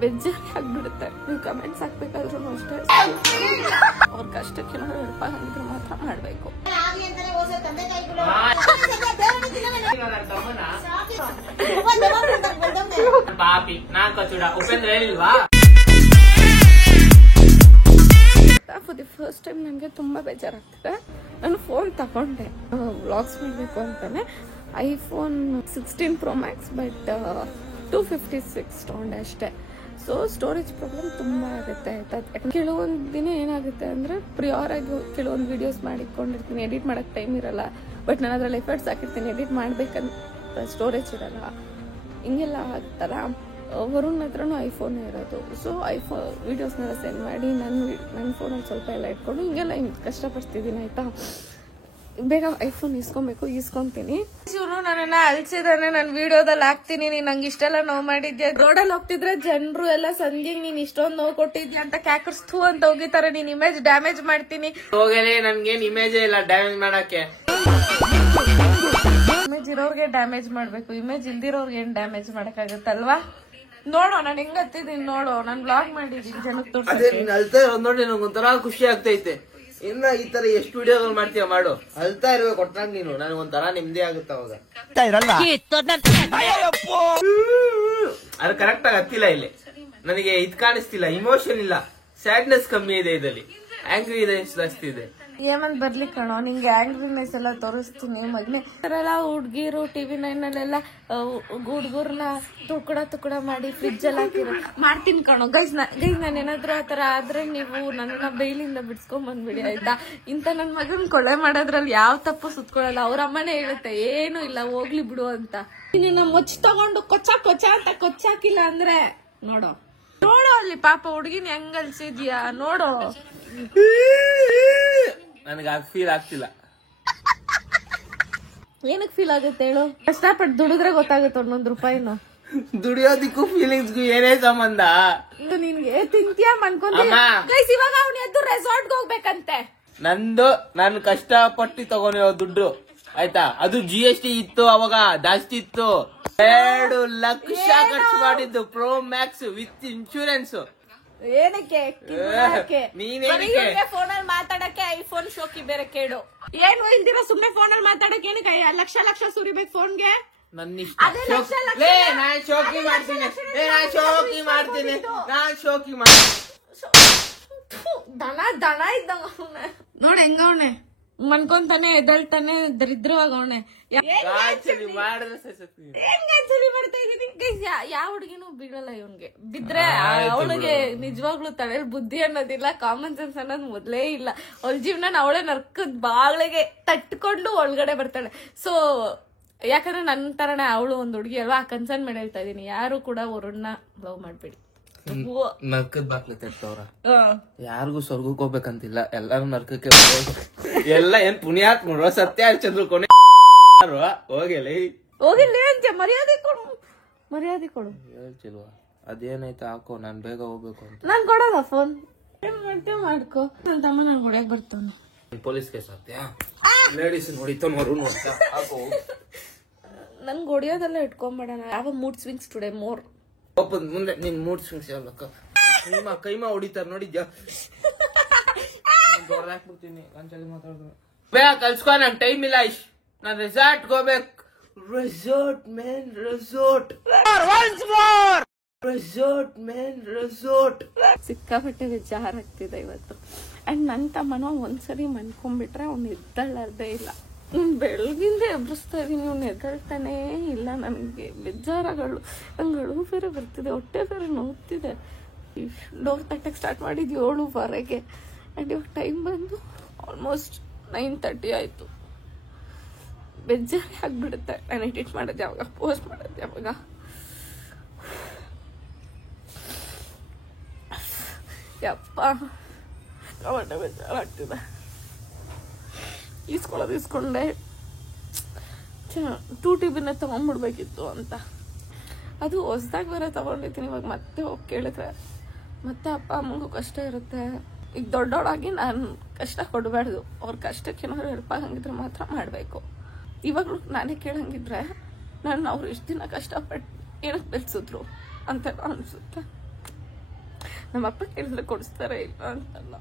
ಬೇಜಾರಿ ಆಗ್ಬಿಡುತ್ತೆ. ನೀವು ಕಮೆಂಟ್ಸ್ ಹಾಕ್ಬೇಕಾದ್ರೂ ಅಷ್ಟೇ ಅವ್ರ ಕಷ್ಟಕ್ಕೆ ಏನಾದ್ರು ಹೆಲ್ಪ್ ಆಗಿದ್ರೆ ಮಾತ್ರ ಮಾಡ್ಬೇಕು. ಫಾರ್ ದಿ ಫಸ್ಟ್ ಟೈಮ್ ನನಗೆ ತುಂಬಾ ಬೇಜಾರಾಗ್ತಿದೆ. ನಾನು ಫೋನ್ ತಗೊಂಡೆ ವ್ಲಾಗ್ಸ್ ಮಾಡಬೇಕು ಅಂತಾನೆ, ಐಫೋನ್ 16 Pro Max ಬಟ್ 256 ತಗೊಂಡೆ ಅಷ್ಟೇ. ಸೊ ಸ್ಟೋರೇಜ್ ಪ್ರಾಬ್ಲಮ್ ತುಂಬ ಆಗುತ್ತೆ ಆಯ್ತಾ. ಕೆಲವೊಂದು ದಿನ ಏನಾಗುತ್ತೆ ಅಂದರೆ ಪ್ರಿಯರ್ ಆಗಿ ಕೆಲವೊಂದು ವಿಡಿಯೋಸ್ ಮಾಡಿಕೊಂಡಿರ್ತೀನಿ, ಎಡಿಟ್ ಮಾಡೋಕ್ಕೆ ಟೈಮ್ ಇರಲ್ಲ. ಬಟ್ ನಾನು ಅದರಲ್ಲಿ ಎಫರ್ಟ್ಸ್ ಹಾಕಿರ್ತೀನಿ, ಎಡಿಟ್ ಮಾಡ್ಬೇಕಂತ ಸ್ಟೋರೇಜ್ ಇರಲ್ಲ. ಹಿಂಗೆಲ್ಲ ಆಗ್ತಲ್ಲ. ವರುಣ್ ಹತ್ರನೂ ಐಫೋನೇ ಇರೋದು. ಸೊ ಐಫೋನ್ ವೀಡಿಯೋಸ್ನೆಲ್ಲ ಸೆಂಡ್ ಮಾಡಿ ನನ್ನ ಫೋನಲ್ಲಿ ಸ್ವಲ್ಪ ಎಲ್ಲ ಇಟ್ಕೊಂಡು ಹಿಂಗೆಲ್ಲ ಕಷ್ಟಪಡ್ತಿದ್ದೀನಿ ಆಯ್ತಾ. ಬೇಗ ಐಫೋನ್ ಇಸ್ಕೊಂತೀನಿ. ಇವ್ರು ನನ್ನ ಅಲ್ಸಿದಾನೆ, ನಾನು ವಿಡಿಯೋದಲ್ಲಿ ಹಾಕ್ತೀನಿ, ನೀನ್ ನಂಗೆ ಇಷ್ಟೆಲ್ಲ ನೋವು ಮಾಡಿದ್ಯಾ, ರೋಡಲ್ಲಿ ಹೋಗ್ತಿದ್ರೆ ಜನರು ಎಲ್ಲ ಸಂಜೆಗೆ ನೀನ್ ಇಷ್ಟೊಂದು ನೋವು ಕೊಟ್ಟಿದ್ಯಾ ಅಂತ ಕ್ಯಾಕರ್ಸ್ತು ಅಂತ ಹೋಗಿತಾರೆ. ನೀನ್ ಇಮೇಜ್ ಡ್ಯಾಮೇಜ್ ಮಾಡ್ತೀನಿ. ಹೋಗಲೇ, ನನ್ಗೇನ್ ಇಮೇಜ್ ಇಲ್ಲ ಡ್ಯಾಮೇಜ್ ಮಾಡಕ್ಕೆ. ಇಮೇಜ್ ಇರೋರ್ಗೆ ಡ್ಯಾಮೇಜ್ ಮಾಡ್ಬೇಕು, ಇಮೇಜ್ ಇಲ್ದಿರೋರ್ಗೆ ಏನ್ ಡ್ಯಾಮೇಜ್ ಮಾಡಕ್ಕಾಗತ್ತಲ್ವಾ. ನೋಡೋ ನಾನು ಹೆಂಗ್ ಹತ್ತಿದೀನಿ, ನೋಡೋ ನಾನು ಬ್ಲಾಗ್ ಮಾಡಿದೀನಿ ಜನಕ್ಕೆ ತೋರಿಸಿ. ಅಲ್ತಾ ನೋಡಿ ನಂಗೊಂಥರ ಖುಷಿ ಆಗ್ತೈತೆ. ಇನ್ನ ಈ ತರ ಎಷ್ಟು ವಿಡಿಯೋಗಳು ಮಾಡ್ತೀಯ ಮಾಡು, ಅಲ್ತಾ ಇರ್ಬೇಕು ಕೊಟ್ಟಂಗ ನೀನು, ನನಗೊಂಥರ ನೆಮ್ಮದಿ ಆಗುತ್ತೆ ಅವಾಗ. ಅದು ಕರೆಕ್ಟ್ ಆಗಿ ಹತ್ತಿಲ್ಲ ಇಲ್ಲಿ, ನನಗೆ ಇದ್ ಕಾಣಿಸ್ತಿಲ್ಲ, ಇಮೋಷನ್ ಇಲ್ಲ, ಸ್ಯಾಡ್ನೆಸ್ ಕಮ್ಮಿ ಇದೆ ಇದರಲ್ಲಿ, ಆಂಗ್ರಿ ಇದೆ ಜಾಸ್ತಿ ಇದೆ. ಏಮಂದ್ ಬರ್ಲಿ ಕಣೋ, ನಿಂಗೆ ಆಂಗ್ರಿನೆಸ್ ಎಲ್ಲ ತೋರಿಸ್ತೀನಿ. ಮಗ್ನೆ ಎಲ್ಲ ಹುಡ್ಗಿರು TV9 ಅಲ್ಲೆಲ್ಲ ಹುಡ್ಗುರ್ನ ತುಕಡ ಮಾಡಿ ಫ್ರಿಜ್ ಅಲ್ಲಿ ಹಾಕಿರೋ ಮಾಡ್ತೀನಿ ಕಣೋ. ಗೈಸ್ ನಾನು ಏನಾದ್ರು ಆತರ ಆದ್ರೆ ನೀವು ನನ್ನ ಬೈಲಿಂದ ಬಿಡ್ಸ್ಕೊಂಡ್ ಬಂದ್ಬಿಡಿ ಆಯ್ತಾ. ಇಂತ ನನ್ ಮಗನ್ ಕೊಳೆ ಮಾಡೋದ್ರಲ್ಲಿ ಯಾವ ತಪ್ಪು ಸುತ್ಕೊಳ್ಳಲ್ಲ. ಅವ್ರ ಅಮ್ಮನೇ ಹೇಳುತ್ತೆ ಏನು ಇಲ್ಲ ಹೋಗ್ಲಿ ಬಿಡು ಅಂತ. ನಿನ್ನ ಮೊಚ್ಚ ತಗೊಂಡು ಕೊಚ್ಚ ಅಂತ ಕೊಚ್ಚಾಕಿಲ್ಲ ಅಂದ್ರೆ ನೋಡೋ ಅಲ್ಲಿ ಪಾಪ ಹುಡ್ಗಿನ ಹೆಂಗ್ ಅಲ್ಸಿದ್ಯಾ ನೋಡೋ. ನನಗೆ ಫೀಲ್ ಆಗ್ತಿಲ್ಲ. ಏನಕ್ ಫೀಲ್ ಆಗುತ್ತೆ ಹೇಳು? ಕಷ್ಟಪಟ್ಟು ದುಡಿದ್ರೆ ಗೊತ್ತಾಗುತ್ತೆ ಒಂದೊಂದು ರೂಪಾಯಿನ. ದುಡಿಯೋದಿಕ್ಕೂ ಫೀಲಿಂಗ್ಸ್ಗೂ ಏನೇ ಸಂಬಂಧ? ನಿನ್ಗೆ ತಿಂತೀಯ ಅನ್ಕೊಂತೀನಿ. ಇವಾಗ ಅವ್ನ ಎದ್ದು ರೆಸಾರ್ಟ್ಗೆ ಹೋಗ್ಬೇಕಂತೆ. ನಾನು ಕಷ್ಟಪಟ್ಟು ತಗೊಂಡಿರೋ ದುಡ್ಡು ಆಯ್ತಾ, ಅದು GST ಇತ್ತು, ಅವಾಗ ಜಾಸ್ತಿ ಇತ್ತು. 2 ಲಕ್ಷ ಖರ್ಚು ಮಾಡಿದ್ದು Pro Max ವಿತ್ ಇನ್ಶೂರೆನ್ಸ್. ಏನಕ್ಕೆ ನೀನೇನಕ್ಕೆ ಫೋನಲ್ಲಿ ಮಾತಾಡಕ್ಕೆ ಐಫೋನ್ ಶೋಕಿ ಬೇರೆ ಕೇಳು. ಏನು ಇಲ್ದಿರೋ ಸುಮ್ನೆ ಫೋನಲ್ಲಿ ಮಾತಾಡಕ್ಕೆ ಏನಕ್ಕೆ ಲಕ್ಷ ಸುರಿಬೇಕು ಫೋನ್ಗೆ? ನನ್ನ ಇಷ್ಟ. ನಾನ್ ಶೋಕಿ ಮಾಡ್ತೀನಿ, ದನ ಇದ್ದಂಗ ನೋಡ ಹೆಂಗವನೆ ಮನ್ಕೊಂತಾನೆ ಎದಳ್ತಾನೆ ದರಿದ್ರವಾಗ ಅವನೆ. ಯಾವ ಹುಡುಗಿನೂ ಬೀಳಲ್ಲ ಇವನ್ಗೆ. ಬಿದ್ರೆ ಅವಳಿಗೆ ನಿಜವಾಗ್ಲೂ ತಲೆಯಲ್ಲಿ ಬುದ್ಧಿ ಅನ್ನೋದಿಲ್ಲ, ಕಾಮನ್ ಸೆನ್ಸ್ ಅನ್ನೋದು ಮೊದ್ಲೇ ಇಲ್ಲ. ಅವಳ ಜೀವನ ಅವಳೆ ನರ್ಕದ್ ಬಾಗ್ಲಿಗೆ ತಟ್ಕೊಂಡು ಒಳಗಡೆ ಬರ್ತಾಳೆ. ಸೊ ಯಾಕಂದ್ರೆ ನನ್ನ ತರನೇ ಅವಳು ಒಂದ್ ಹುಡುಗಿ ಅಲ್ವಾ, ಆ ಕನ್ಸರ್ನ್ ಮೇಲೆ ಹೇಳ್ತಾ ಇದೀನಿ. ಯಾರು ಕೂಡ ವರುಣ್ನ ಲವ್ ಮಾಡ್ಬೇಡಿ. ನರ್ಕದ್ ಬಾಕ್ಲೆ ತಟ್ಟವ್ರ, ಯಾರಿಗೂ ಸ್ವರ್ಗಕ್ಕೆ ಹೋಗ್ಬೇಕಂತಿಲ್ಲ, ಎಲ್ಲಾರು ನರ್ಕಕ್ಕೆ. ಎಲ್ಲ ಏನ್ ಪುಣ್ಯಾತ್ಮರು, ಸತ್ಯ ಹರಿಶ್ಚಂದ್ರ ಕೊನೆ ಹೋಗಿಲ್ಲ ಅಂತ ಮರ್ಯಾದೆ ಕೊಡು ಹೇಳ್ತಿಲ್ವಾ? ಅದೇನಾಯ್ತು ಹಾಕೋ, ನಾನ್ ಬೇಗ ಹೋಗ್ಬೇಕು ಅಂತ. ನಾನ್ ಕೊಡೋದ ಫೋನ್, ಏನ್ ಮಾಡ್ತೇವ ಮಾಡ್ಕೋ. ನನ್ ತಮ್ಮ ನನ್ ಹೊಡ್ಯಾಕ್ ಬರ್ತಾನ. ಪೊಲೀಸ್ ಕೇಸ್ ಆಗ್ತೀಯಾ? ಲೇಡೀಸ್ ನೋಡಿತ ವರುಣ್ ಅಂತ ಹಾಕೋ. ನನ್ಗೆ ಹೊಡಿಯೋದೆಲ್ಲ ಇಟ್ಕೊಂಡ್ಬೇಡ. ಯಾವ ಮೂಡ್ ಸ್ವಿಂಗ್ಸ್ ಟುಡೇ ಮೋರ್. ಮುಂದೆ ನಿನ್ ಮೂಡ್ ಸ್ವಿಂಗ್ಸ್ ಯಾವ್ದಕ್ಕ ಕೈಮಾ ಹೊಡಿತಾರ ನೋಡಿದ್ಯಾ? ಹಾಕ್ಬಿಡ್ತೀನಿ ಒಂದ್ಸಲಿ ಮಾತಾಡಿದ್ರು. ಬೇಗ ಕಲ್ಸ್ಕೊ, ನಂಗೆ ಟೈಮ್ ಇಲ್ಲ. ನಾನ್ ರೆಸಾರ್ಟ್ ಹೋಗ್ಬೇಕು. ರೆಸಾರ್ಟ್ ಸಿಕ್ಕಾಪಟ್ಟೆ ವಿಚಾರ ಆಗ್ತಿದೆ ಇವತ್ತು. ಅಂಡ್ ನನ್ ತಮ್ಮನ ಒಂದ್ಸರಿ ಮನ್ಕೊಂಡ್ಬಿಟ್ರೆ ಅವ್ನು ಎದ್ದಳ್ಳಾರ್ದೇ ಇಲ್ಲ. ಬೆಳಗಿಂದ ಎಬ್ಬಿಸ್ತಾ ಇದೀನಿ, ಅವ್ನು ಎದ್ದಳ್ತಾನೇ ಇಲ್ಲ. ನನಗೆ ಬೇಜಾರಗಳು, ನಂಗಳು ಬೇರೆ ಬರ್ತಿದೆ, ಹೊಟ್ಟೆ ಬೇರೆ ನೋವ್ತಿದೆ. ಡೋರ್ ತಟ್ಟಕ್ಕೆ ಸ್ಟಾರ್ಟ್ ಮಾಡಿದ್ವಿ 7:15ಗೆ. ಅಂಡ್ ಇವಾಗ ಟೈಮ್ ಬಂದು ಆಲ್ಮೋಸ್ಟ್ 9:30 ಆಯ್ತು. ಬೇಜಾರಿ ಆಗ್ಬಿಡುತ್ತೆ. ನಾನು ಎಡಿಟ್ ಮಾಡೋದು ಯಾವಾಗ, ಪೋಸ್ಟ್ ಮಾಡೋದು ಯಾವಾಗ. ಯಪ್ಪ ಅವಣ್ಣ ಬೇಜಾರಾಗ್ತಿದೆ. ಇಸ್ಕೊಂಡೆ 2 TBನ ತಗೊಂಡ್ಬಿಡ್ಬೇಕಿತ್ತು ಅಂತ. ಅದು ಹೊಸ್ದಾಗಿ ಬೇರೆ ತಗೊಂಡಿದ್ದೀನಿ. ಇವಾಗ ಮತ್ತೆ ಹೋಗಿ ಕೇಳಿದ್ರೆ ಮತ್ತೆ ಅಪ್ಪ ಅಮ್ಮಂಗೂ ಕಷ್ಟ ಇರುತ್ತೆ. ಈಗ ದೊಡ್ಡವಳಾಗಿ ನಾನು ಕಷ್ಟ ಕೊಡಬಾರ್ದು. ಅವ್ರ ಕಷ್ಟಕ್ಕೆ ಏನಾದ್ರು ಹೆಲ್ಪ್ ಆಗಂಗಿದ್ರೆ ಮಾತ್ರ ಮಾಡಬೇಕು. ಇವಾಗಲೂ ನಾನೇ ಕೇಳಂಗಿದ್ರೆ ನಾನು ಅವ್ರು ಎಷ್ಟು ದಿನ ಕಷ್ಟಪಟ್ಟು ಏನಕ್ಕೆ ಬೆಳೆಸಿದ್ರು ಅಂತ ಅನಿಸುತ್ತೆ. ನಮ್ಮ ಅಪ್ಪ ಕೇಳಿದ್ರೆ ಕೊಡಿಸ್ತಾರೆ ಇಲ್ಲ ಅಂತಲ್ಲ,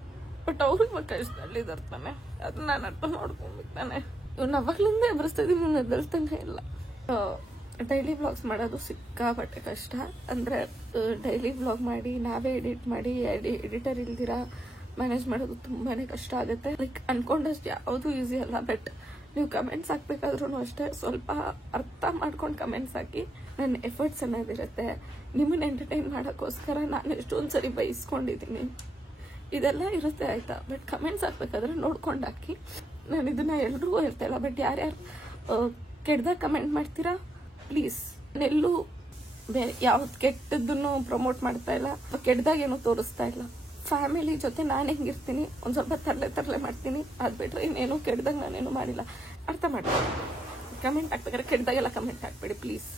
ಬಟ್ ಅವ್ರಿಗೆ ಇವಾಗ ಕಷ್ಟದಲ್ಲಿದ್ದಾರೆ ತಾನೆ, ಅದನ್ನ ನಾನು ಅರ್ಥ ಮಾಡ್ಕೊಬೇಕು ತಾನೆ. ಇವ್ನು ಅವಾಗ್ಲಿಂದ ಎಬರಿಸ್ತಾ ಇದೀನಿ, ನಾನು ಎದುರಿಸ್ತಾನೆ ಇಲ್ಲ. ಡೈಲಿ ವ್ಲಾಗ್ಸ್ ಮಾಡೋದು ಸಿಕ್ಕಾಪಟ್ಟೆ ಕಷ್ಟ. ಅಂದರೆ ಡೈಲಿ ವ್ಲಾಗ್ ಮಾಡಿ ನಾವೇ ಎಡಿಟ್ ಮಾಡಿ ಎಡಿಟರ್ ಇಲ್ದಿರ ಮ್ಯಾನೇಜ್ ಮಾಡೋದು ತುಂಬಾ ಕಷ್ಟ ಆಗುತ್ತೆ. ಲೈಕ್ ಅನ್ಕೊಂಡಷ್ಟು ಯಾವುದು ಈಸಿ ಅಲ್ಲ. ಬಟ್ ನೀವು ಕಮೆಂಟ್ಸ್ ಹಾಕ್ಬೇಕಾದ್ರೂ ಅಷ್ಟೇ ಸ್ವಲ್ಪ ಅರ್ಥ ಮಾಡ್ಕೊಂಡು ಕಮೆಂಟ್ಸ್ ಹಾಕಿ. ನನ್ನ ಎಫರ್ಟ್ಸ್ ಅನ್ನೋದಿರುತ್ತೆ. ನಿಮ್ಮನ್ನ ಎಂಟರ್ಟೈನ್ ಮಾಡೋಕ್ಕೋಸ್ಕರ ನಾನು ಎಷ್ಟೊಂದು ಸರಿ ಬಯಸ್ಕೊಂಡಿದ್ದೀನಿ, ಇದೆಲ್ಲ ಇರುತ್ತೆ ಆಯಿತಾ. ಬಟ್ ಕಮೆಂಟ್ಸ್ ಹಾಕ್ಬೇಕಾದ್ರೆ ನೋಡ್ಕೊಂಡು ಹಾಕಿ. ನಾನು ಇದನ್ನ ಎಲ್ರಿಗೂ ಹೇಳ್ತಾ ಇಲ್ಲ, ಬಟ್ ಯಾರ್ಯಾರು ಕೆಟ್ಟದಾಗ ಕಮೆಂಟ್ ಮಾಡ್ತೀರಾ ಪ್ಲೀಸ್. ಎಲ್ಲೂ ಬೇರೆ ಯಾವ್ದು ಕೆಟ್ಟದ್ದನ್ನು ಪ್ರಮೋಟ್ ಮಾಡ್ತಾ ಇಲ್ಲ, ಕೆಟ್ಟದಾಗೇನು ತೋರಿಸ್ತಾ ಇಲ್ಲ. ಫ್ಯಾಮಿಲಿ ಜೊತೆ ನಾನು ಹೆಂಗಿರ್ತೀನಿ ಒಂದು ಸ್ವಲ್ಪ ತರಲೆ ಮಾಡ್ತೀನಿ, ಅದು ಬಿಟ್ರೆ ಇನ್ನೇನು ಕೆಟ್ಟದಾಗ ನಾನೇನು ಮಾಡಿಲ್ಲ. ಅರ್ಥ ಮಾಡ್ತೀನಿ. ಕಮೆಂಟ್ ಹಾಕ್ಬೇಕಾದ್ರೆ ಕೆಟ್ಟದಾಗೆಲ್ಲ ಕಮೆಂಟ್ ಹಾಕ್ಬೇಡಿ ಪ್ಲೀಸ್.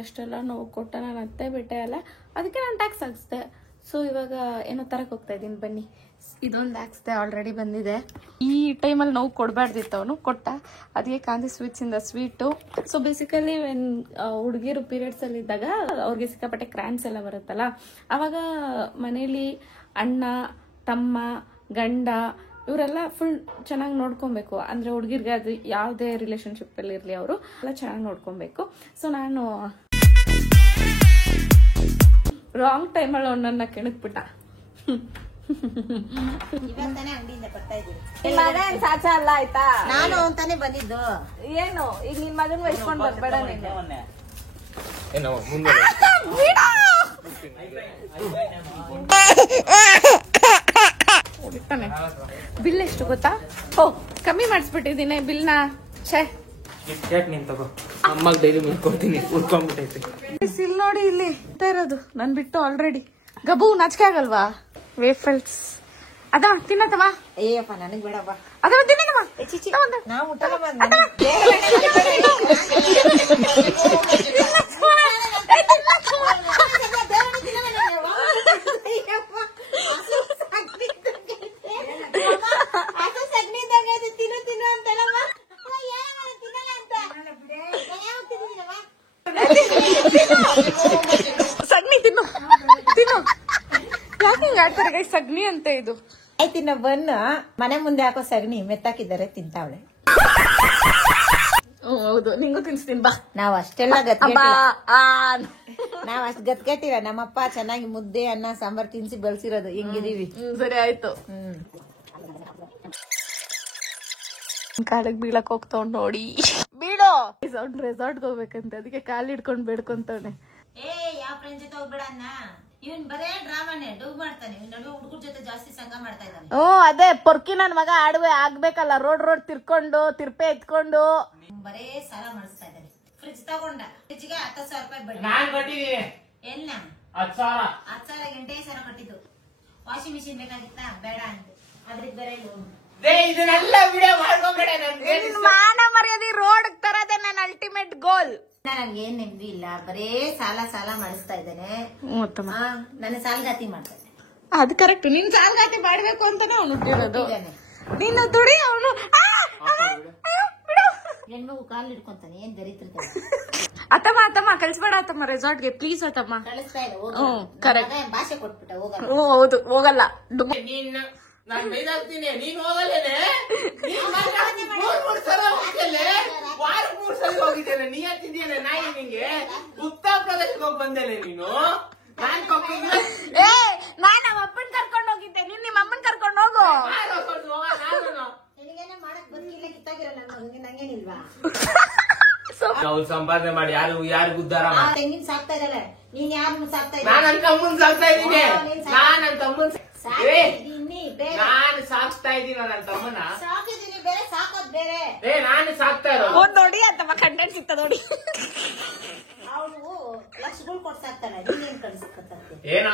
ಅಷ್ಟೆಲ್ಲ ನೋವು ಕೊಟ್ಟ ನಾನು ಅತ್ತೆ ಬಿಟ್ಟೆ ಅಲ್ಲ, ಅದಕ್ಕೆ ನಾನು ಟ್ಯಾಕ್ಸ್ ಹಾಕ್ಸ್ದೆ. ಸೊ ಇವಾಗ ಏನೋ ತರಕ್ಕೆ ಹೋಗ್ತಾ ಇದ್ದೀನಿ, ಬನ್ನಿ. ಇದೊಂದು ಹಾಕ್ಸ್ದೆ, ಆಲ್ರೆಡಿ ಬಂದಿದೆ. ಈ ಟೈಮಲ್ಲಿ ನೋವು ಕೊಡಬಾರ್ದಿತ್ತು, ಅವನು ಕೊಟ್ಟ. ಅದಕ್ಕೆ ಕಾಂತಿ ಸ್ವೀಟ್ಸಿಂದ ಸ್ವೀಟು. ಸೊ ಬೇಸಿಕಲಿ ವೆನ್ ಹುಡುಗಿರು ಪೀರಿಯಡ್ಸಲ್ಲಿ ಇದ್ದಾಗ ಅವ್ರಿಗೆ ಸಿಕ್ಕಾಪಟ್ಟೆ ಕ್ರ್ಯಾನ್ಸ್ ಎಲ್ಲ ಬರುತ್ತಲ್ಲ, ಆವಾಗ ಮನೇಲಿ ಅಣ್ಣ ತಮ್ಮ ಗಂಡ ಇವರೆಲ್ಲ ಫುಲ್ ಚೆನ್ನಾಗಿ ನೋಡ್ಕೊಬೇಕು. ಅಂದರೆ ಹುಡುಗಿರ್ಗೆ ಅದು ಯಾವುದೇ ರಿಲೇಷನ್ಶಿಪ್ಪಲ್ಲಿ ಇರಲಿ ಅವರು ಎಲ್ಲ ಚೆನ್ನಾಗಿ ನೋಡ್ಕೊಬೇಕು. ಸೊ ನಾನು ರಾಂಗ್ ಟೈಮಲ್ಲಿ ಅವನನ್ನ ಕೆಣಕ್ಬಿಟ್ಟ. ಸಾಚ ಅಲ್ಲ ಆಯ್ತಾ, ನಾನು ಅಂತಾನೆ ಬಂದಿದ್ದು. ಏನು ಈಗ ನಿನ್ ಮಗನ್ ವಹಿಸ್ಕೊಂಡ್ ಬರ್ಬೇಡ ನೀನು. ಬಿಲ್ ಎಷ್ಟು ಗೊತ್ತಾ? ಓ ಕಮ್ಮಿ ಮಾಡಿಸ್ಬಿಟ್ಟಿದ್ದೀನಿ ಬಿಲ್ನ. ಛೇ ನೀನ್ ತಗೋ, ಅಮ್ಮಗೆ ಡೈಲಿ ಕೊಡ್ತೀನಿ, ಉಳ್ಕೊಂಡ್ಬಿಟ್ಟೈತೆ. ಇಲ್ಲಿ ನೋಡಿ, ಇಲ್ಲಿ ಇರೋದು ನನ್ ಬಿಟ್ಟು ಆಲ್ರೆಡಿ. ಗಬು ನಾಚಿಕೆ ಆಗಲ್ವಾ? ವೇಫಲ್ಸ್ ಅದ ತಿನ್ನತ್ತವ. ಅಯ್ಯಪ್ಪ ನನಗ್ ಬೇಡಪ್ಪ, ಅದನ್ನ ತಿನ್ನವ. ನಾವು ಸಗಣಿ ತಿನ್ನು ತಿನ್ನು. ಯಾಕೆ ಹಿಂಗ ಆಡ್ತಾರೆ ಗೈ? ಸಗಣಿ ಅಂತ ಇದು. ಆಯ್ತಿನ್ನ ಬನ್ನು ಮನೆ ಮುಂದೆ ಹಾಕೋ ಸಗಣಿ ಮೆತ್ತಾಕಿದ್ದಾರೆ, ತಿಂತಾವಳೆ. ಹೌದು, ನಿಂಗೂ ತಿನ್ಸ್ತೀನಿ ಬಾ. ನಾವ್ ಅಷ್ಟೆಲ್ಲ ನಾವ್ ಅಷ್ಟ್ ಗತ್ಗಟ್ಟಿರ. ನಮ್ಮಪ್ಪ ಚೆನ್ನಾಗಿ ಮುದ್ದೆ ಅನ್ನ ಸಾಂಬಾರ್ ತಿನ್ಸಿ ಬೆಳ್ಸಿರೋದು. ಹಿಂಗಿದೀವಿ. ಸರಿ ಆಯ್ತು. ಕಾಲಿಗೆ ಬೀಳಕ್ ಹೋಗ್ತಾವ್ ನೋಡಿ. ಬೀಳೋ. ಅವ್ನು ರೆಸಾರ್ಟ್ಗೆ ಹೋಗ್ಬೇಕಂತೆ, ಅದಕ್ಕೆ ಕಾಲ್ ಹಿಡ್ಕೊಂಡ್ ಬೇಡ್ಕೊಂತವ್ನೆ. ಯಾವ ಫ್ರೆಂಡ್ ಜೊತೆ ಹೋಗ್ಬೇಡ ಅನ್ನ, ಇವನ್ ಬರೇ ಡ್ರಾಮಾನೆ ಡೂಬ್ ಮಾಡ್ತಾನೆ. ನಡುವೆ ಹುಡುಗರ ಜೊತೆ ಜಾಸ್ತಿ ಸಂಘ ಮಾಡ್ತಾ ಇದ್ದಾನೆ. ಅದೇ ಪೊರ್ಕಿ ನನ್ ಮಗ ಆಡುವೆ ಆಗ್ಬೇಕಲ್ಲ, ರೋಡ್ ತಿರ್ಕೊಂಡು ತಿರ್ಪೆ ಎತ್ಕೊಂಡು ಬರೇ ಸಾಲ ಮಾಡಿಸ್ತಾ ಇದ್ದಾನೆ. ಫ್ರಿಜ್ ತಗೊಂಡ, ಫ್ರಿಜ್ಗೆ 10,000 ರೂಪಾಯಿ ಬಡ್ಡಿ. ನಾನ್ ಕಟ್ಟಿದೀನಿ. ಎಲ್ಲ 10,000 ಗಂಟೆ ಸಾಲ ಕಟ್ಟಿದ್ದು. ವಾಷಿಂಗ್ ಮಿಷಿನ್ ಬೇಕಾಗಿತ್ತಾ? ಬೇಡ ಅಂತ. ಅದ್ರಿಗೆ ಬೇರೆ ಲೋನ್. ಇದನ್ನೆಲ್ಲ ವಿಡಿಯೋ ಮಾಡ್ಕೊಂಡ್ಬೇಡ. ಮಾನ ಮರ್ಯಾದೆ ರೋಡ್ ತರದೆ ನನ್ನ ಅಲ್ಟಿಮೇಟ್ ಗೋಲ್. ನನ್ಗೆ ಏನ್ ನೆಮ್ಮದಿ ಇಲ್ಲ, ಬರೇ ಸಾಲ ಮಾಡಿಸ್ತಾ ಇದ್ದಾನೆ. ನನ್ನ ಸಾಲಗಾತಿ ಮಾಡ್ತಾ ಇದ್ದಾನೆ. ಅದು ಕರೆಕ್ಟ್. ನಿನ್ ಸಾಲಗಾತಿ ಮಾಡ್ಬೇಕು ಅಂತಾನೆ ಅವ್ನು ಹುಟ್ಟಿರೋದು. ನೀನು ದುಡಿ, ಅವನು ಹೆಣ್ಮಗು ಕಾಲ್ ಹಿಡ್ಕೊಂತಾನೆ. ಏನ್ ದರಿತಿರ್ತಾನೆ. ಅತ್ತಮ್ಮ ಕಳ್ಸ್ಬೇಡ ಅತ್ತಮ್ಮ ರೆಸಾರ್ಟ್ಗೆ ಪ್ಲೀಸ್. ಅತ್ತಮ್ಮ ಕಳಿಸ್ತಾ ಇಲ್ಲ. ಕರೆಕ್ಟ್. ಭಾಷೆ ಕೊಟ್ಬಿಟ್ಟ, ಹೋಗಲ್ಲ. ಹೌದು, ಹೋಗಲ್ಲ. ನಾನ್ ಬೈದಾಗ್ತೀನಿ, ನೀನ್ ಹೋಗಲ್ಲೇನೆ. 3 ಸಲ ಹೋಗ್ತೇನೆ, ವಾರಕ್ಕೆ 3 ಸಲ ಹೋಗಿದ್ದೇನೆ. ನೀ ಅಂತಿದ್ದೇನೆ ನಾಯಿ ನಿಂಗೆ. ಉತ್ತರ ಪ್ರದೇಶಕ್ಕೆ ಹೋಗಿ ಬಂದೇನೆ ನೀನು. ನಾನ್ ನಮ್ಮ ಅಪ್ಪನ್ ಕರ್ಕೊಂಡು ಹೋಗಿದ್ದೆ, ನೀನ್ ನಿಮ್ಮ ಅಮ್ಮನ್ ಕರ್ಕೊಂಡು ಹೋಗು. ನಿನಗೇನೆ ಮಾಡಕ್ ಬಂದಿಲ್ಲ, ಕಿತ್ತಾಗಿರೋ ನನ್ನ ಮಗನಿಗೆ. ನಂಗೇನಿಲ್ವಾ? ಅವ್ರು ಸಂಪಾದನೆ ಮಾಡಿ ಯಾರು ಉದ್ದಾರ ತೆಂಗಿನ ಸಾಕ್ತಾ ಇದ್ದಾಳೆ. ನೀನ್ ಯಾರನ್ನು ಸಾಕ್ತಾ ಇದ್ದ? ನಾನು ನನ್ನ ತಮ್ಮನ್ ಸಾಕ್ತಾ ಇದ್ದೀನಿ. ನಾನು ಸಾಕ್ತಾ ಇದ್ದೀನಿ ನನ್ನ ತಮ್ಮನ. ಸಾಕಿದೀನಿ ಬೇರೆ, ಸಾಕೋದ್ ಬೇರೆ. ನಾನು ಸಾಕ್ತಾ ಇರೋದು ನೋಡಿ ಅಂತಮ್ಮ ಕಂಟೆಂಟ್ ಸಿಗ್ತ ನೋಡಿ. ಅವನು ಲಕ್ಷಗಳು ಕೊಟ್ಟು ಸಾಕ್ತಾನೆ. ನೀನೇನ್ ಕಳಿಸ್ಕೊತಾರೆ? ಏನೋ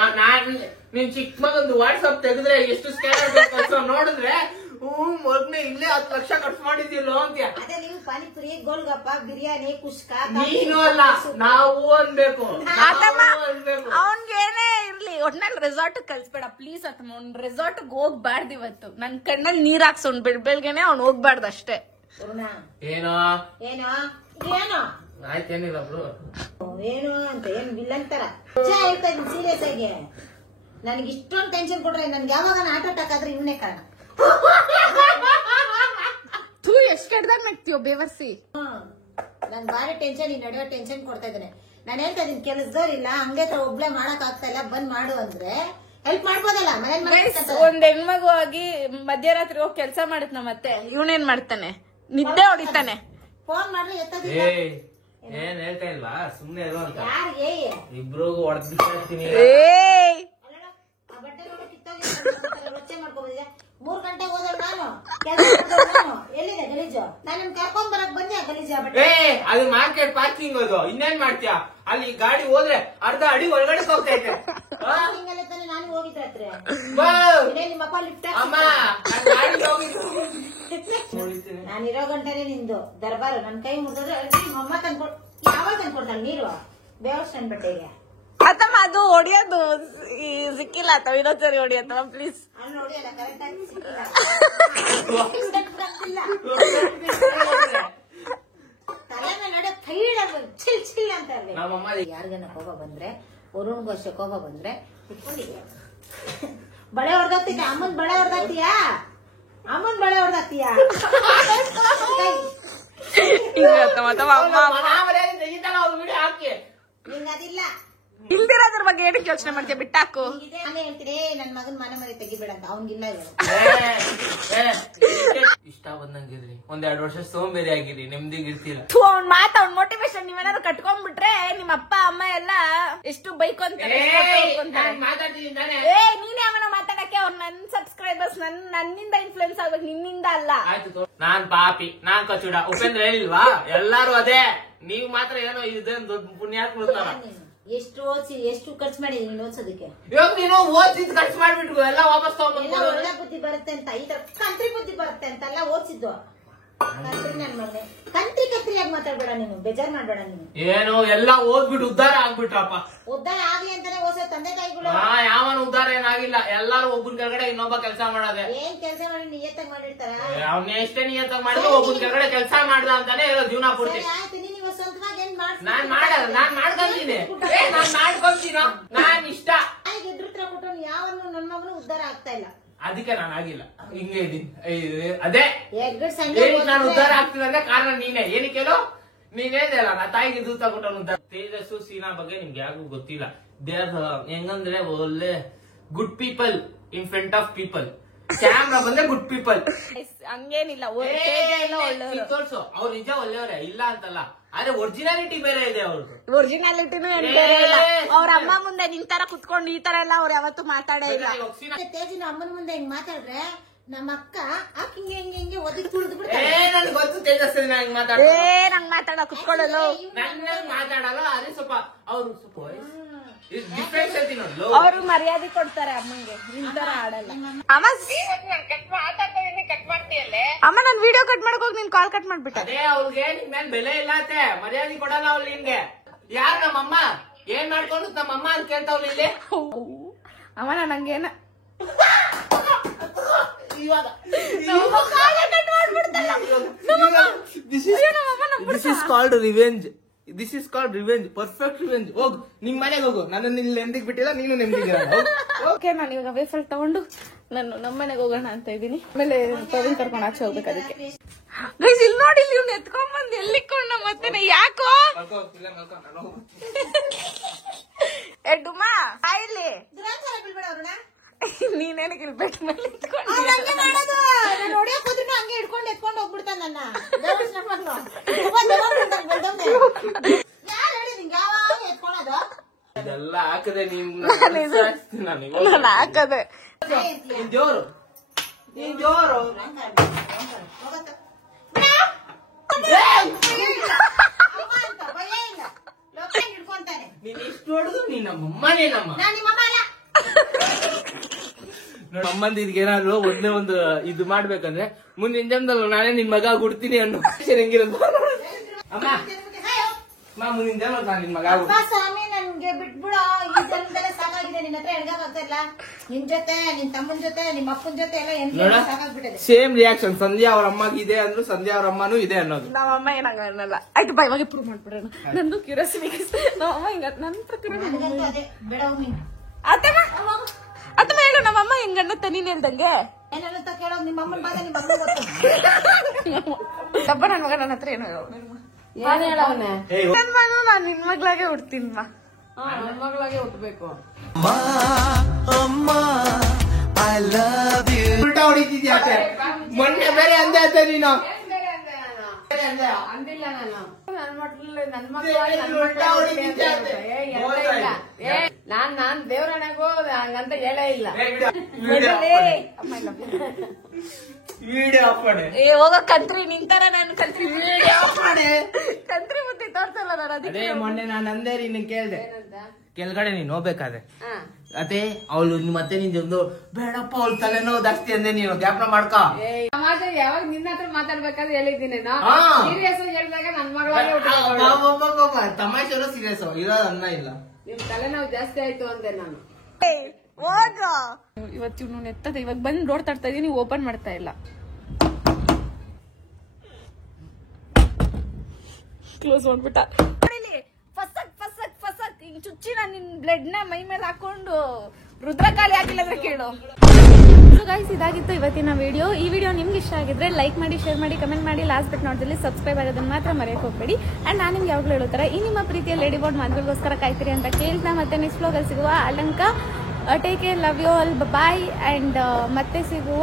ನೀನ್ ಚಿಕ್ಕ ಮಗಂದು ವಾಟ್ಸಪ್ ತೆಗೆದ್ರೆ ಎಷ್ಟು ಸ್ಕ್ಯಾನರ್ ಬೇಕು ನೋಡಿದ್ರೆ ಮೊದ್ಲೇ ಇಲ್ಲೇ 10 ಲಕ್ಷ ಖರ್ಚು ಮಾಡಿದ್ದಿಲ್ಲೋ ಅಂತ. ಅದೇ ನೀವು ಪಾನಿಪುರಿ, ಗೋಲ್ಗಪ್ಪ, ಬಿರಿಯಾನಿ, ಕುಷ್ಕ. ನೀನು ಅಲ್ಲ, ನಾವು ಅನ್ಬೇಕು. ಅವ್ನ್ಗೆ ಏನೇ ಇರ್ಲಿ ಒಟ್ನಲ್ಲಿ ರೆಸಾರ್ಟ್ ಕಳ್ಸ್ಬೇಡ ಪ್ಲೀಸ್. ಅತ್ತಮ್ಮ ಅವ್ನ್ ರೆಸಾರ್ಟ್ ಹೋಗ್ಬಾರ್ದು ಇವತ್ತು. ನನ್ ಕಣ್ಣಲ್ಲಿ ನೀರ್ ಹಾಕ್ಸೋನ್ ಬೆಳ್ಬೆಳ್ಗೆನೆ ಅವ್ನು ಹೋಗ್ಬಾರ್ದು ಅಷ್ಟೇ. ಏನೋ ಏನೋ ಏನೋ ಆಯ್ತೇನಿಲ್ಲ ಬ್ರೋ. ಏನು ಅಂತ ಏನ್ ವಿಲ್ಲನ್ ತರ ಹೇಳ್ತಾ ಇದ್ದೀನಿ ಸೀರಿಯಸ್ ಆಗಿ. ನನಗೆ ಇಷ್ಟೊಂದು ಟೆನ್ಷನ್ ಕೊಟ್ರೆ ನನ್ಗೆ ಯಾವಾಗ ಹಾರ್ಟ್ ಅಟ್ಯಾಕ್ ಆದ್ರೆ ಇವನೇ ಕಾರಣ. ಎಷ್ಟು ಕೆಡ್ದಾಗ ನಗ್ತೀಯೋ ಬೇವರ್ಸಿ. ನನ್ ಬಾರಿ ಟೆನ್ಷನ್, ಈ ನಡುವೆ ಟೆನ್ಷನ್ ಕೊಡ್ತಾ ಇದ್ದಾನೆ. ನಾನು ಹೇಳ್ತಾ ಇದೀನಿ ಕೆಲಸದವ್ರು ಇಲ್ಲ, ಹಂಗೆ ಒಬ್ಳೆ ಮಾಡಕ್ ಆಗ್ತಾ ಇಲ್ಲ, ಬಂದ್ ಮಾಡು ಅಂದ್ರೆ ಹೆಲ್ಪ್ ಮಾಡ್ಬೋದಲ್ಲ. ಒಂದ್ ಹೆಣ್ಮಗು ಆಗಿ ಮಧ್ಯರಾತ್ರಿ ಹೋಗಿ ಕೆಲಸ ಮಾಡತ್ ಮತ್ತೆ ಇವನೇನ್ ಮಾಡ್ತಾನೆ, ನಿದ್ದೆ ಹೊಡಿತಾನೆ. ಫೋನ್ ಮಾಡ್ರಿ ಎತ್ತದಿಲ್ಲ. ಏನ್ ಹೇಳ್ತಾ ಇಲ್ವಾ, ಸುಮ್ನೆ ಇರೋ ಅಂತ. ಯಾರಿಗೆ ಇಬ್ರಿಗೂ ಹೊಡೆದ್ ಬಿಡ್ತೀನಿ. ಬಟ್ಟೆ ರೊಚ್ಚೆ ಮಾಡ್ಕೊಂಡ್ಬಂದಿದೆ. 3 ಗಂಟೆಗೆ ಹೋದ ನಾನು ಕೆಲಸ ಎಲ್ಲಿದೆ ಗಲೀಜು? ನಾನು ಕರ್ಕೊಂಡ್ ಬರಕ್ ಬಂದೆ ಗಲೀಜು ಬಟ್ಟೆ. ಅದು ಮಾರ್ಕೆಟ್ ಪಾರ್ಕಿಂಗ್, ಅದು ಇನ್ನೇನ್ ಮಾಡ್ತೀಯಾ? ಅಲ್ಲಿ ಗಾಡಿ ಹೋದ್ರೆ ಅರ್ಧ ಅಡಿ ಒಳಗಡೆ ಹೋಗ್ತೈತೆ. ಹಿಂಗಲ್ಲ ತಾನೆ ನಾನು ಹೋಗಿದ್ದೆ ಹತ್ರ. ನಿಮ್ಮಪ್ಪ ಲಿಫ್ಟ್ ನಾನು ಇರೋ ಗಂಟನೆ ನಿಂದು ದರ್ಬಾರು. ನನ್ ಕೈ ಮುಗಿದ್ರೆ ಅಮ್ಮ ತಂದ್ಕೊಡ್, ಯಾವಾಗ ತಂದ್ಕೊಡ್ತಾನೆ ನೀರು ಬೇವಸ್ಥಾನ ಬಟ್ಟೆಗೆ. ಅತ್ತಮ್ಮ ಅದು ಹೊಡಿಯೋದು ಸಿಕ್ಕಿಲ್ಲ ಅಥವಾ ಇನ್ನೊಂದ್ ಸರಿ ಹೊಡಿಯತ್ತಮ್ಮ ಪ್ಲೀಸ್. ಅಲ್ಲಿ ಹೊಡಿಯಲ್ಲ, ಕರೆಕ್ಟ್ ಆಗಿ ಸಿಕ್ಕಿಲ್ಲ. ತಲೆ ಮೇಲೆ ನಡೆ ಕೈಡ ಚಿಲ್ ಚಿಲ್ ಅಂತ ಯಾರಿಗನ್ನ ಕೋಪ ಬಂದ್ರೆ, ವರುಣ್ಗೂ ಅಷ್ಟೇ ಕೋಪ ಬಂದ್ರೆ ಕುತ್ಕೊಂಡಿದ್ಯಾ ಬಳೆ ಹೊಡೆದಾಗ್ತಿದ್ಯಾ? ಅಮ್ಮನ್ ಬಳೆ ಹೊಡೆದಾಗ್ತೀಯಾ? ಅಮ್ಮನ್ ಬಳೆ ಹೊಡೆದಾಗ್ತೀಯಾ? ನಿಂಗದಿಲ್ಲ. ಇಲ್ದಿರೋದ್ರ ಬಗ್ಗೆ ಏನಕ್ಕೆ ಯೋಚನೆ ಮಾಡ್ತೀಯ, ಬಿಟ್ಟಾಕು. ನಾನೇ ಹೇಳ್ತೀನಿ ನನ್ ಮಗನ್ ಮನೆ ಮನೆ ತೆಗಿಬೇಡ ಅಂತ. ಅವ್ನಿಗಿಲ್ಲ ಇಷ್ಟ ಬಂದಂಗಿದ್ರಿ, 1-2 ವರ್ಷ ಸೋಂಬೇರಿ ಆಗಿರಿ, ನೆಮ್ಮದಿಗಿರ್ತಿಲ್ಲ. ಅವ್ನ್ ಮಾತ, ಅವ್ನ್ ಮೋಟಿವೇಶನ್ ನೀವೇನಾದ್ರು ಕಟ್ಕೊಂಡ್ಬಿಟ್ರೆ ನಿಮ್ಮ ಅಪ್ಪ ಅಮ್ಮ ಎಲ್ಲ ಎಷ್ಟು ಬೈಕ್ ಅಂತಾರೆ. ನೀನೇ ಅವನ ಮಾತಾಡಕ್ಕೆ ಅವ್ರು ನನ್ ಸಬ್ಸ್ಕ್ರೈಬರ್ಸ್ ನನ್ನಿಂದ ಇನ್ಫ್ಲೂಯೆನ್ಸ್ ಆಗ್ಬೇಕು, ನಿನ್ನಿಂದ ಅಲ್ಲ. ಆಯ್ತು, ನಾನ್ ಪಾಪಿ, ನಾನ್ ಕಚುಡ. ಉಪೇಂದ್ರ ಹೇಳಿಲ್ವಾ ಎಲ್ಲಾರು ಅದೇ, ನೀವ್ ಮಾತ್ರ ಏನೋ ಇದೇನ್ ದೊಡ್ಡ ಪುಣ್ಯಾತ್ಮ. ಎಷ್ಟು ಓದಿಸಿ ಎಷ್ಟು ಖರ್ಚು ಮಾಡಿ ನೀನು ಓದಿಸೋದಕ್ಕೆ? ಇವಾಗ ನೀನು ಓದಿದ್ ಖರ್ಚು ಮಾಡ್ಬಿಟ್ಟು ಎಲ್ಲ ವಾಪಸ್ ತಗೊಂಡ್ ಒಳ್ಳೆ ಬುದ್ಧಿ ಬರುತ್ತೆ ಅಂತ, ಈ ತರ ಕಂತ್ರಿ ಬುದ್ಧಿ ಬರುತ್ತೆ ಅಂತ ಎಲ್ಲ ಓದಿಸಿದ್ದು. ಕಂತ್ರಿ ನನ್ ಮಗನೆ, ಕಂತ್ರಿಯಾಗಿ ಮಾತಾಡ್ಬೇಡ ನೀನು, ಬೇಜಾರ್ ಮಾಡ್ಬೇಡ ನೀನು. ಏನು ಎಲ್ಲ ಓದ್ಬಿಟ್ಟು ಉದ್ಧಾರ ಆಗ್ಬಿಟ್ರಪ್ಪ. ಉದ್ಧಾರ ಆಗ್ಲಿ ಅಂತಾನೆ ಓದಿಸೋ ತಂದೆ ತಾಯಿಗಳು. ಯಾವನ ಉದ್ಧಾರ ಏನಾಗಿಲ್ಲ, ಎಲ್ಲಾರು ಒಬ್ಬನ ಕೆಳಗಡೆ ಇನ್ನೊಬ್ಬ ಕೆಲಸ ಮಾಡೋದೆ. ಏನ್ ಕೆಲಸ ಮಾಡಿ ನಿಯತ್ತಾಗಿ ಮಾಡಿರ್ತಾರ? ಅವ್ನ ಎಷ್ಟೇ ನಿಯತ್ತಾಗಿ ಮಾಡಿದ್ರು ಒಬ್ಬನ ಕೆಳಗಡೆ ಕೆಲಸ ಮಾಡ್ದ ಅಂತಾನೆ ಇರೋ ಜೀವನ ಪೂರ್ತಿ. ಆಯ್ತು, ನೀನು ಸ್ವಂತವಾಗಿ ಏನ್ ನಾನ್ ಮಾಡಲ್ಲ, ನಾನ್ ಮಾಡ್ಕೊಂತೀನಿ, ನಾನ್ ಮಾಡ್ಕೊಂತೀನೋ ನಾನ್ ಇಷ್ಟ. ದುಡ್ಡು ಕೊಟ್ಟು ಯಾವನು ನನ್ನ ಮಗನು ಉದ್ಧಾರ ಆಗ್ತಾ ಇಲ್ಲ. ಅದಕ್ಕೆ ನಾನು ಆಗಿಲ್ಲ, ಹಿಂಗೆ ಇದೀನಿ. ಅದೇ ನಾನು ಉದ್ಧಾರ ಆಗ್ತಿಲ್ಲ ಅಂದ್ರೆ ಕಾರಣ ನೀನೇ. ಏನಕ್ಕೇನೋ ನೀವೇದಲ್ಲ, ನಾ ತಾಯಿಗೆ ದೂತ ಕೊಟ್ಟವನು. ತೇಜಸ್ಸು ಸೀನಾ ಬಗ್ಗೆ ನಿಮ್ಗೆ ಯಾರಿಗೂ ಗೊತ್ತಿಲ್ಲ. ದೇ ಆರ್ ಹೆಂಗಂದ್ರೆ ಒಳ್ಳೆ good people in front of people. Camera ಬಂದ್ರೆ ಗುಡ್ ಪೀಪಲ್ ಹಂಗೇನಿಲ್ಲ, ತೋರ್ಸು. ಅವ್ರು ನಿಜ ಒಳ್ಳೆಯವರೇ, ಇಲ್ಲ ಅಂತಲ್ಲ, ಆದ್ರೆ ಒರಿಜಿನಾಲಿಟಿ ಬೇರೆ ಇದೆ ಅವ್ರದ್ದು. ಒರಿಜಿನಾಲಿಟಿನೂ ಅವ್ರ ಅಮ್ಮ ಮುಂದೆ ನಿಂತರ ಕುತ್ಕೊಂಡು ಈ ತರ ಎಲ್ಲ ಅವ್ರು ಯಾವತ್ತೂ ಮಾತಾಡೇ ಇಲ್ಲ. ತೇಜಿನ ಅಮ್ಮನ ಮುಂದೆ ಹಿಂಗ್ ಮಾತಾಡ್ರೆ ನಮ್ಮ ಅಕ್ಕ ಹಿಂಗೆ ಹಿಂಗೆ ಹಿಂಗೆ ಒದಿ ತುಳಿದು ಬಿಡ್ತಾರೆ. ನನ್ಗೆ ಗೊತ್ತು ತೇಜಸ್ವಿ ನಂಗೆ ನಂಗ್ ಮಾತಾಡ ಕುತ್ಕೊಳ್ಳಲು ನನ್ನ ಮಾತಾಡಲ್ಲ. ಅದೇ ಸ್ವಲ್ಪ ಅವ್ರು ಸ್ವಲ್ಪ ಅವರು ಮರ್ಯಾದೆ ಕೊಡ್ತಾರೆ ಅಮ್ಮಂಗೆ, ನಿಂತರ ಆಡಲ್ಲ. ಅಮ್ಮ ನನ್ ವಿಡಿಯೋ ಕಟ್ ಮಾಡಕ್ ಹೋಗಿ ನೀನ್ ಕಾಲ್ ಕಟ್ ಮಾಡ್ಬಿಟ್ಟ. ಅದೇ ಅವ್ರಿಗೆ ನಿನ್ ಮೇಲೆ ಬೆಲೆ ಇಲ್ಲ ಅತ್ತೆ, ಮರ್ಯಾದೆ ಕೊಡಲ್ಲ ಅವ್ಳು ನಿನ್ಗೆ. ಯಾರು ನಮ್ಮಮ್ಮ ಏನ್ ಮಾಡ್ಕೊಂಡು ನಮ್ಮಮ್ಮ ಅಂತ ಕೇಳ್ತಾವ್ಲಿ ಇಲ್ಲಿ. ಅಮ್ಮ ನಂಗೇನ This is called revenge. This is called revenge. Perfect revenge. ಹೋಗು ನಿಮ್ ಮನೆಗೆ ಹೋಗು, ನನ್ನ ಇಲ್ಲಿ ನೆಮ್ಮದಿಗೆ ಬಿಟ್ಟಿಲ್ಲ, ನೀನು ನೆಮ್ಮದಿಗೆ. ಓಕೆ, ನಾನು ಇವಾಗ ವೇಫಲ್ ತಗೊಂಡು ನಾನು ನಮ್ಮ ಮನೆಗೆ ಹೋಗೋಣ ಅಂತ ಇದ್ದೀನಿ. ಆಮೇಲೆ ಪ್ರವೀಣ್ ಕರ್ಕೊಂಡು ಆಚೆ ಹೋಗ್ಬೇಕು. ಅದಕ್ಕೆ ಗೈಸ್ ಇಲ್ಲಿ ನೋಡಿ, ಇಲ್ಲಿ ಇವ್ನು ಎತ್ಕೊಂಡ್ ಬಂದು ಎಲ್ಲಿಕೊಂಡ ಮತ್ತೆ ಯಾಕೋ ಡುಮಾ ಇಲ್ಲಿ ನೀನೇನಕ್ಕೆ ಇಲ್ಲಿ ಬೆಟ್ ಮೇಲೆ ಹಂಗೆ ಹಿಡ್ಕೊಂಡು ಎತ್ಕೊಂಡು ಹೋಗ್ಬಿಡ್ತಾನ ನನ್ನ. ಇದೆಲ್ಲ ಹಾಕದೆ ನಾನು ಹಾಕದೆ ಜೋರು ನೀನ್ ಜೋರು. ನೀನ್ ಎಷ್ಟು ಹೊಡೆದು ನೀನ್ ನಮ್ಮಮ್ಮನೇ. ನಮ್ಮಂದ ಇದಕ್ಕೇನಾದ್ರು ಒಂದೇ ಒಂದು ಇದು ಮಾಡ್ಬೇಕಂದ್ರೆ ಮುಂದಿನ ಜನ್ಮದಲ್ಲಿ ನಾನೇ ನಿನ್ ಮಗ ಗುಡ್ತೀನಿ ಅನ್ನೋ ಹೆಂಗಿರೋದು. ಅಮ್ಮ ಮುಂದಿನ ಜನ್ಮ ನಾನು ನಿನ್ ಮಗ ಸ್ವಾಮಿ ನನ್ಗೆ ಬಿಟ್ಬಿಡೋ, ಈ ಜನ್ಮದಲ್ಲೇ ಸಾಕಾಗಿದೆ. ನಿನ್ನ ಹತ್ರ ಎಡ್ಗಾಗ್ತಾ ಇಲ್ಲ. ನಿನ್ ಜೊತೆ ನಿನ್ ತಮ್ಮನ ಜೊತೆ ನಿಮ್ಮ ಅಪ್ಪನ ಜೊತೆ ಎಲ್ಲ ಸಾಕಾಗ್ಬಿಟ್ಟಿದೆ. ಸೇಮ್ ರಿಯಾಕ್ಷನ್ ಸಂಧ್ಯಾ ಅವ್ರ ಅಮ್ಮಗೆ ಇದೆ ಅಂದ್ರು ಸಂಧ್ಯಾ ಅವ್ರ ಅಮ್ಮನೂ ಇದೆ ಅನ್ನೋದು. ನಮ್ಮಮ್ಮ ಏನಂಗ ಅನ್ನಲ್ಲ. ಆಯ್ತು ಬಾ ಇವಾಗ ಪ್ರೂವ್ ಮಾಡ್ಬಿಡೋಣ. ನಂದು ಕ್ಯೂರಿಯಾಸಿಟಿ. ನಮ್ಮಮ್ಮ ಹಿಂಗ ನನ್ನ ಪ್ರಕಾರ ಅದೇ ಬೇಡ ಅತ್ತಮ್ಮ ಅನ್ನತ್ತ ನೀನ್ ಹೇಳ್ದಂಗೆ ಏನಂತ ಕೇಳೋದು ನಿಮ್ಮ ಅಮ್ಮನ ಬಾಧೆ ನಿಮ್ಮ ಅಮ್ಮನ ಗೊತ್ತು. ಡಬ್ಬ ನನ್ ಮಗ ನನ್ನ ಹತ್ರ ಏನೋ ಏನ್ ಹೇಳವನೆ ನನ್ ಮಗ ನಾನ್ ನಿನ್ ಮಗ್ಳಾಗೆ ಹುಡ್ತೀನಿ ನನ್ ಮಗಳಾಗೆ ಹುಟ್ಟಬೇಕು. ಉಲ್ಟಾ ಹೊಡಿತಿದ್ಯಾ ಮೊನ್ನೆ ಬೇರೆ ಅಂದೆ ಆಯ್ತಾ ನೀನು ಅಂದಿಲ್ಲ ನಾನು ನನ್ ಉಲ್ಟಾ ಹೊಡಿತಿದ್ಯಾ ನಾನ್ ದೇವ್ರಣೆಗೂ ಹಂಗಂತ ಹೇಳೇ ಇಲ್ಲ. ವಿಡಿಯೋ ಆಫ್ ಮಾಡಿ ಹೋಗೋ ಕಂತ್ರಿ ನಿಂತಾರ ನಾನು ಕಂತ್ರಿ ಕಂತ್ರಿ ಬುದ್ಧಿ ತೋರ್ಸಲ್ಲ ನಾನು ಅದೇ ಅದಕ್ಕೆ ಮೊನ್ನೆ ನಾನು ಅಂದೆ ನಿನ್ನ ಕೇಳ್ದೆ ಕೆಳಗಡೆ ನೀನ್ ಹೋಗ್ಬೇಕಾದ್ರೆ ಅದೇ ಅವಳು ಮತ್ತೆ ನಿಂದೊಂದು ಬೇಡಪ್ಪ ಅವಳು ತಲೆನೋವು ಜಾಸ್ತಿ ಅಂದೆ ನೀನು ಜ್ಞಾಪನ ಮಾಡ್ಕೊ ಸಮಾಜ ಯಾವಾಗ ನಿನ್ನ ಹತ್ರ ಮಾತಾಡ್ಬೇಕಾದ್ರೆ ಹೇಳಿದ್ದೀನಿ ಹಾ. ಸೀರಿಯಸ್ ಹೇಳಿದಾಗ ನನ್ ಮಗಳಾಗೆ ತಮಾಷೆನೂ ಸೀರಿಯಸ್ ಇರೋದು ಅನ್ನ ಇಲ್ಲ ನಿಮ್ ತಲೆನೋವು ಜಾಸ್ತಿ ಆಯ್ತು ಅಂದೆ ನಾನು. ಹೋಗ ಇವತ್ತು ಇವ್ನು ಎತ್ತದ ಇವಾಗ ಬಂದ್ ರೋಡ್ ತಡ್ತಾ ಇದೀನಿ ಓಪನ್ ಮಾಡ್ತಾ ಇಲ್ಲ ಕ್ಲೋಸ್ ಮಾಡ್ಬಿಟ್ಟ ಫಸಕ್ ಫಸಕ್ ಫಸಕ್ ಹಿಂಗ್ ಚುಚ್ಚಿ ನಾನು ನಿನ್ ಬ್ಲಡ್ ನ ಮೈ ಮೇಲೆ ಹಾಕೊಂಡು ರುದ್ರಕಾಳಿ ಹಾಕಿಲ್ಲ ಅಂದ್ರೆ ಕೇಳು. ಸೊ ಗೈಸ್ ಇದಾಗಿತ್ತು ಇವತ್ತಿನ ವಿಡಿಯೋ. ಈ ವಿಡಿಯೋ ನಿಮ್ಗೆ ಇಷ್ಟ ಆಗಿದ್ರೆ ಲೈಕ್ ಮಾಡಿ, ಶೇರ್ ಮಾಡಿ, ಕಮೆಂಟ್ ಮಾಡಿ, ಲಾಸ್ಟ್ ಬಟ್ ನೋಡಿದಲ್ಲಿ ಸಬ್ಸ್ಕ್ರೈಬ್ ಆಗೋದನ್ನ ಮಾತ್ರ ಮರೆಯಕ್ಕೆ ಹೋಗ್ಬೇಡಿ. ಅಂಡ್ ನಾನು ನಿಮ್ಗೆ ಯಾವಾಗಲೂ ಹೇಳೋತರ ಈ ನಿಮ್ಮ ಪ್ರೀತಿಯ ಲೇಡಿ ಬೋರ್ಡ್ ಮದುವೆಗೋಸ್ಕರ ಕಾಯ್ತೀರಿ ಅಂತ ಕೇಳ್ತಾ ಮತ್ತೆ ನೆಕ್ಸ್ಟ್ ವ್ಲಾಗಲ್ಲಿ ಸಿಗುವ. ಅಲಂಕ take care, love you all, bye and ಮತ್ತೆ ಸಿಗುವ.